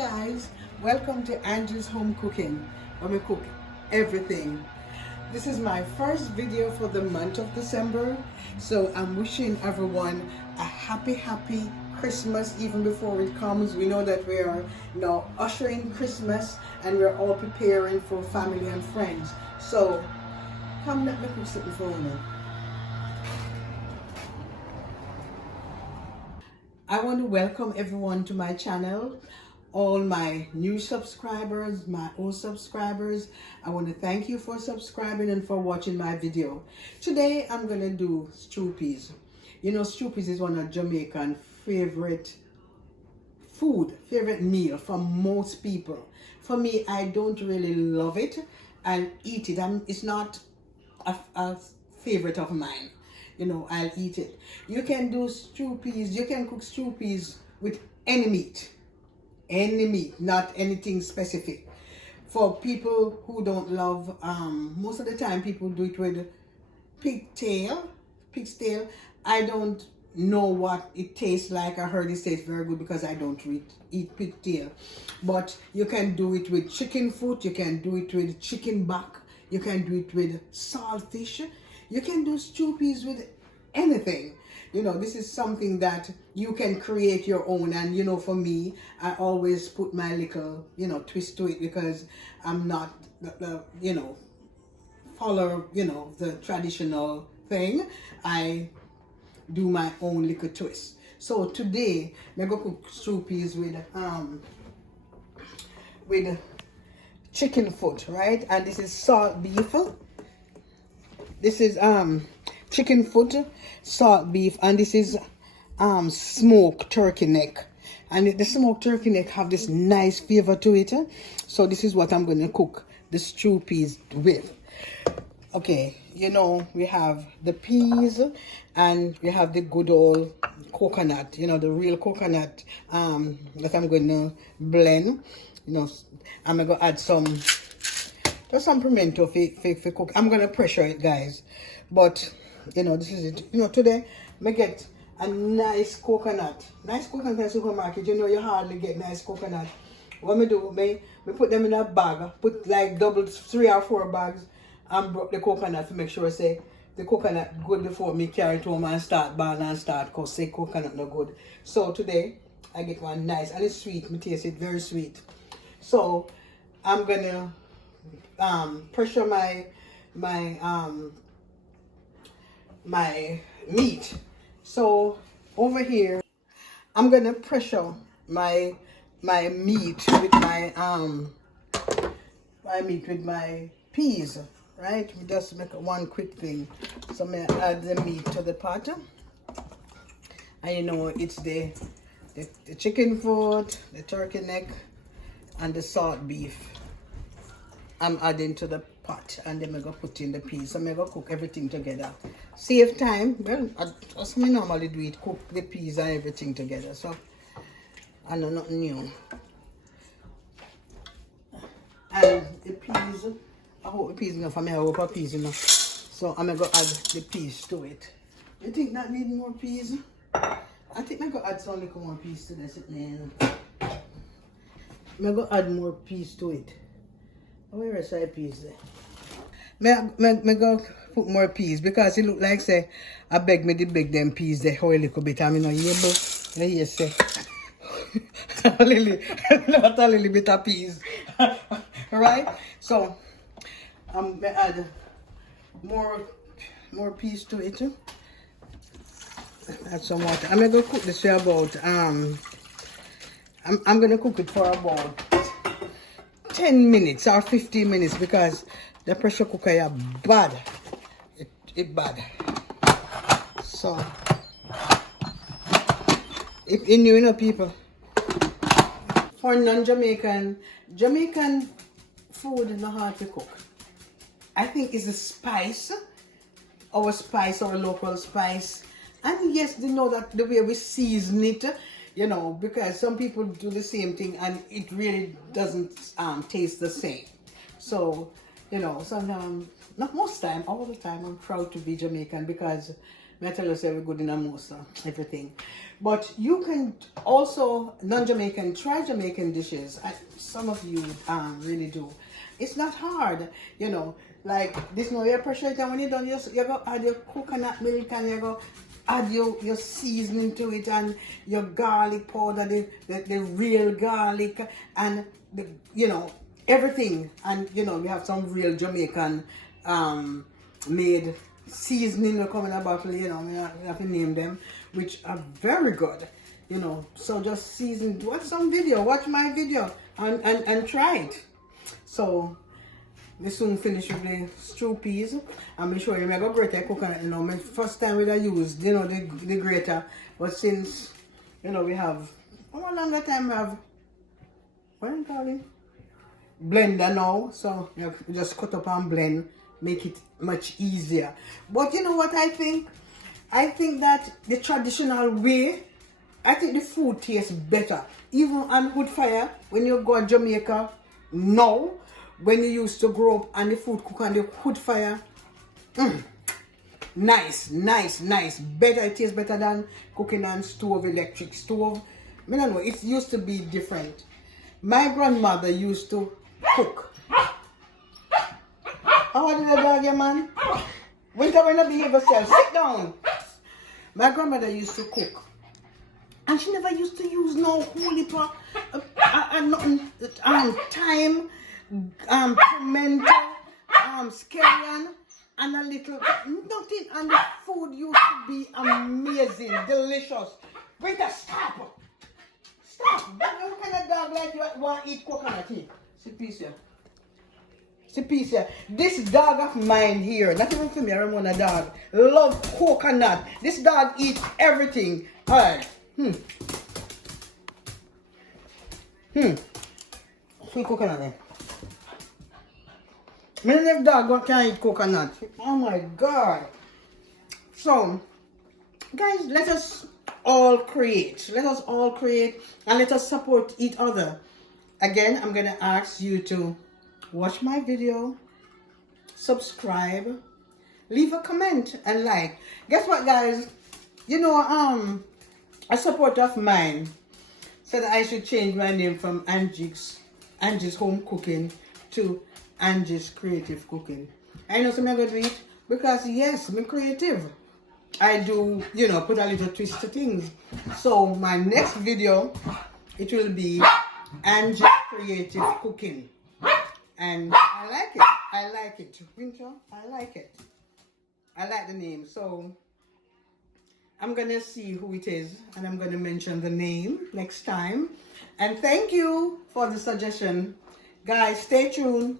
guys, welcome to Angie's Home Cooking, where we cook everything. This is my first video for the month of December, so I'm wishing everyone a happy Christmas even before it comes. We know that we are now ushering Christmas and we're all preparing for family and friends. So come, let me cook something for you. I want to welcome everyone to my channel, all my new subscribers, my old subscribers. I want to thank you for subscribing and for watching my video. Today I'm going to do stew peas. You know, stew peas is one of Jamaican favorite meal for most people. For me, I don't really love it. I'll eat it. It's not a favorite of mine. You know, I'll eat it. You can do stew peas. You can cook stew peas with any meat, not anything specific. For people who don't love, most of the time people do it with pig's tail. I don't know what it tastes like. I heard it tastes very good because I don't eat pig tail. But you can do it with chicken foot. You can do it with chicken back. You can do it with saltfish. You can do stew peas with anything. You know, this is something that you can create your own. And, you know, for me, I always put my little, you know, twist to it because I'm not, you know, follow, you know, the traditional thing. I do my own little twist. So today, I'm going to cook stew peas with chicken foot, right? And this is salt beef. This is chicken foot, salt beef, and this is smoked turkey neck. And the smoked turkey neck have this nice flavor to it. So this is what I'm going to cook the stew peas with. Okay, you know, we have the peas and we have the good old coconut, you know, the real coconut that I'm going to blend. You know, I'm going to add just some pimento for cook. I'm going to pressure it, guys. But, you know, this is it. You know, today, I get a nice coconut. Nice coconut in the supermarket. You know, you hardly get nice coconut. What I do, I put them in a bag. Put like double 3 or 4 bags. And broke the coconut to make sure say the coconut good before me carry it home and start boiling and start because say coconut no good. So today, I get one nice. And it's sweet. Me taste it very sweet. So, I'm going to pressure my meat. So over here I'm gonna pressure my meat with my peas, right? We just make one quick thing. So I'm gonna add the meat to the pot, and you know it's the chicken foot, the turkey neck, and the salt beef. I'm adding to the pot, and then I'm going to put in the peas. So I'm going to cook everything together. Save time. Well, as I normally do it, cook the peas and everything together. So, I know nothing new. And the peas, I hope the peas enough for me. I hope the peas enough. So I'm going to add the peas to it. You think that need more peas? I think I'm going to add some little more peas to this. I'm going to add more peas to it. Where is my peas there? Me go put more peas because it look like say I beg them peas there how a little bit. I mean no able. You say not a little bit of peas. Right? So me add more peas to it. Add some water. I'm gonna cook this for about I'm gonna cook it for about 10 minutes or 15 minutes because the pressure cooker is bad. It bad. So, if you know people, for non-Jamaican, Jamaican food is not hard to cook. I think it's the spice, our local spice. And yes, they know that the way we season it, you know, because some people do the same thing and it really doesn't taste the same. So, you know, sometimes not most time, all the time, I'm proud to be Jamaican because I tell you, say we're good in most everything. But you can also, non-Jamaican, try Jamaican dishes. Some of you really do. It's not hard, you know. Like this, no, you pressure it, and when you're done, you go add your coconut milk and you go add your seasoning to it and your garlic powder, the real garlic, and the, you know, everything. And you know, you have some real Jamaican made seasoning coming in a bottle, you know, we have to name them, which are very good, you know. So just season, watch some video, watch my video and try it. So we soon finish with the stew peas. And make sure you make a grater coconut, you know. My first time we used, you know, the grater, but since, you know, we have, how longer time we have, what do you call it? Blender now. So you just cut up and blend, make it much easier. But you know what I think? I think that the traditional way, I think the food tastes better. Even on wood fire, when you go to Jamaica now, when you used to grow up and the food cook on the wood fire, nice. Better, it tastes better than cooking on stove, electric stove. I don't know, it used to be different. My grandmother used to cook. How did the dog, man? Winter when you behave yourself, sit down. My grandmother used to cook. And she never used to use no holy nothing, thyme, pimento, scallion, and a little, nothing. And the food used to be amazing, delicious. Winter, stop. What kind of dog like you want to eat coconut tea? See piece here. See piece here. This dog of mine here, not even for me, I remember a dog, love coconut. This dog eats everything. Alright. Sweet coconut then. Many dog can eat coconut. Oh my god. So, guys, let us all create. Let us all create and let us support each other. Again, I'm gonna ask you to watch my video, subscribe, leave a comment and like. Guess what, guys? You know, a supporter of mine said I should change my name from Angie's Home Cooking to Angie's Creative Cooking. I know some are gonna do it because yes, I'm creative. I do, you know, put a little twist to things. So my next video, it will be Angie's Creative Cooking. And I like it. Winter, I like it. I like the name. So I'm gonna see who it is and I'm gonna mention the name next time. And thank you for the suggestion. Guys, stay tuned.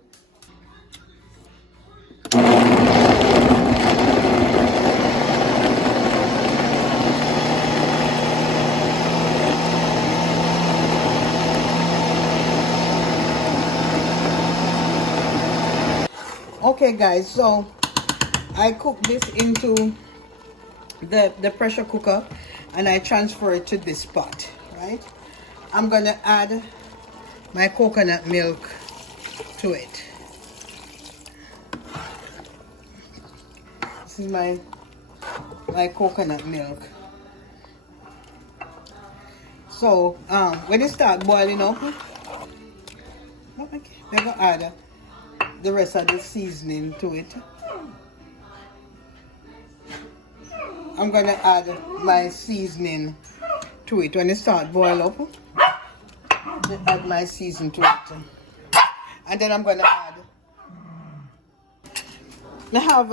Okay guys, so I cook this into the pressure cooker and I transfer it to this pot, right? I'm gonna add my coconut milk to it. This is my coconut milk. So when it starts boiling up, I'm gonna add the rest of the seasoning to it. I'm gonna add my seasoning to it. When it starts boil up, I add my seasoning to it. And then I'm gonna add, I have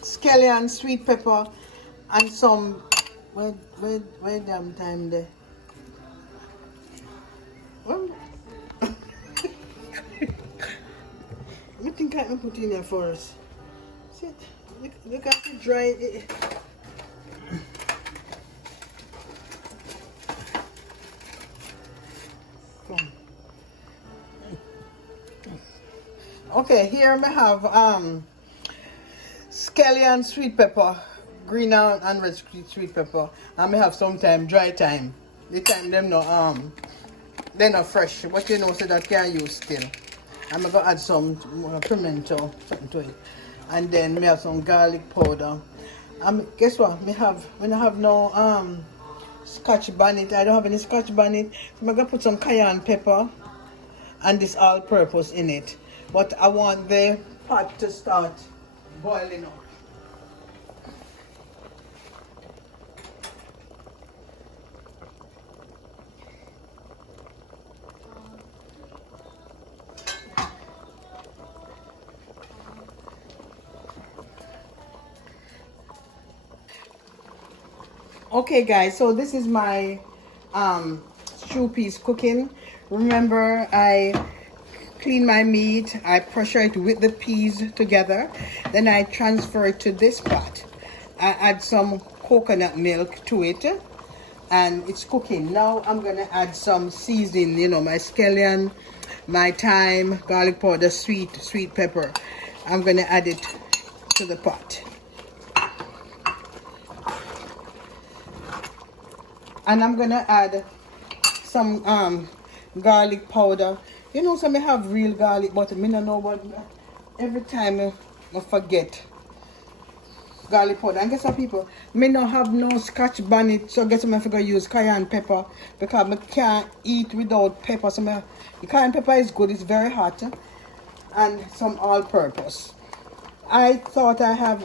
scallion, sweet pepper, and some, wait damn time there. I think I can put in there first. See, look at it dry. Come. Okay, here I have scallion, sweet pepper, green and red sweet pepper, and I have sometime dry thyme. The time them no they're not fresh, but you know so that can use still. I'm gonna add some pimento something to it, and then me have some garlic powder. Guess what? When I have no scotch bonnet, I don't have any scotch bonnet, so I'm gonna put some cayenne pepper and this all-purpose in it. But I want the pot to start boiling up. Okay guys, so this is my stew peas cooking. Remember, I clean my meat, I pressure it with the peas together, then I transfer it to this pot. I add some coconut milk to it, and it's cooking. Now I'm gonna add some seasoning, you know, my scallion, my thyme, garlic powder, sweet pepper. I'm gonna add it to the pot. And I'm gonna add some garlic powder. You know, some may have real garlic, but me don't know what. Every time I forget garlic powder. And guess what, people? Me don't have no scotch bonnet, so guess what, I'm gonna use cayenne pepper because I can't eat without pepper. So the cayenne pepper is good. It's very hot, and some all-purpose. I thought I have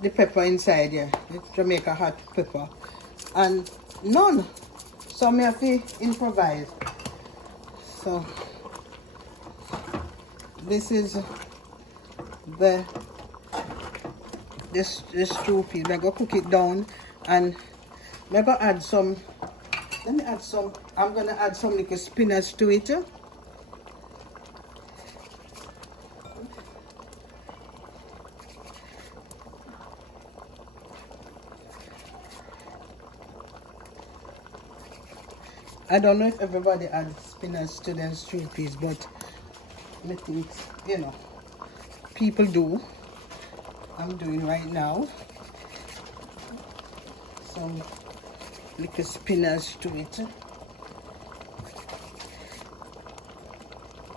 the pepper inside here, the Jamaica hot pepper, and none, so I have to improvise. So this is this stew peas. I'm gonna cook it down, and I'm gonna add some. I'm gonna add some little spinach to it. I don't know if everybody adds spinach to their stew peas, but I think, you know, people do. I'm doing right now. Some little spinach to it.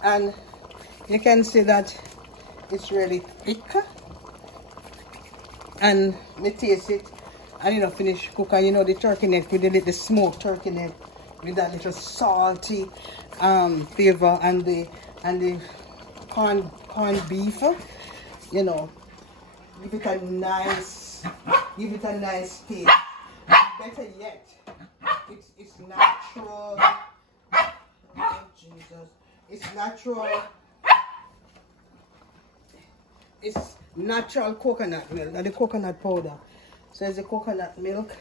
And you can see that it's really thick. And me taste it, and you know, finish cook. And you know, the turkey neck, we did it, the smoked turkey neck, with that little salty flavor, and the corned beef, you know, give it a nice taste. Better yet, it's natural. Oh, Jesus, it's natural. It's natural coconut milk, and the coconut powder. So it's the coconut milk.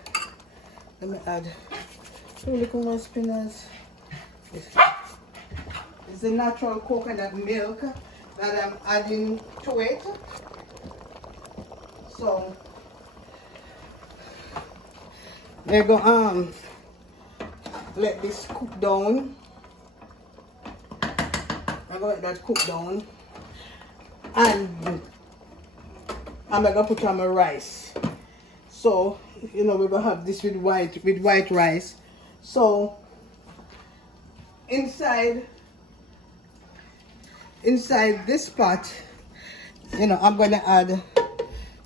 Let me add 2 little more spinach. It's the natural coconut milk that I'm adding to it. So we're gonna let this cook down. I'm gonna let that cook down, and I'm gonna put on my rice. So you know, we're gonna have this with white rice. So inside this pot, you know, I'm gonna add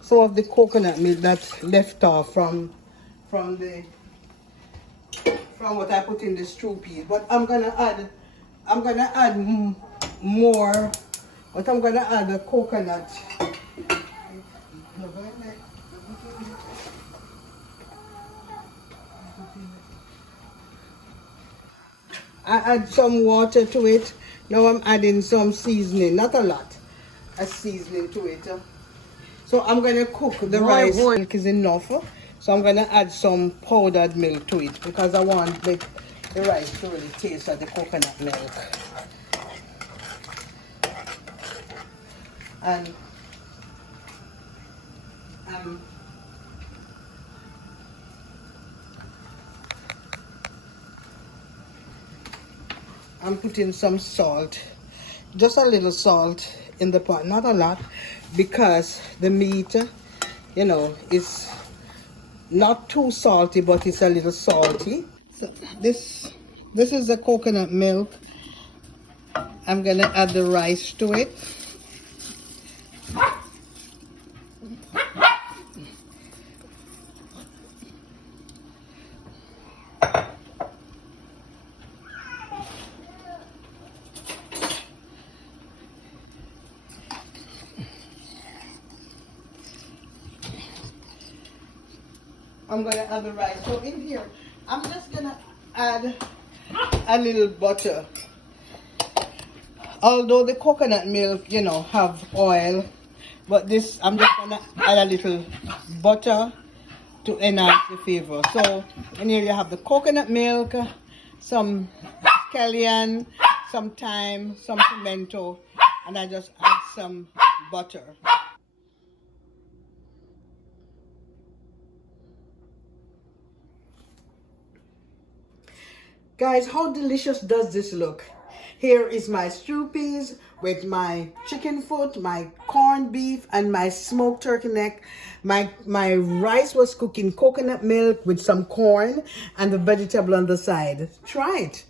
some of the coconut milk that's left off from what I put in the stew peas. But I'm gonna add more. But I'm gonna add the coconut. I add some water to it. Now I'm adding some seasoning, not a lot, a seasoning to it. So I'm gonna cook the rice. Milk is enough, so I'm gonna add some powdered milk to it because I want the rice to really taste of the coconut milk. And I'm putting some salt, just a little salt in the pot, not a lot, because the meat, you know, is not too salty, but it's a little salty. So this This is the coconut milk. I'm gonna add the rice to it. I'm gonna add the rice. So in here, I'm just gonna add a little butter. Although the coconut milk, you know, have oil, but this, I'm just gonna add a little butter to enhance the flavor. So in here you have the coconut milk, some scallion, some thyme, some pimento, and I just add some butter. Guys, how delicious does this look? Here is my stew peas with my chicken foot, my corned beef, and my smoked turkey neck. My rice was cooked in coconut milk with some corn and the vegetable on the side. Try it.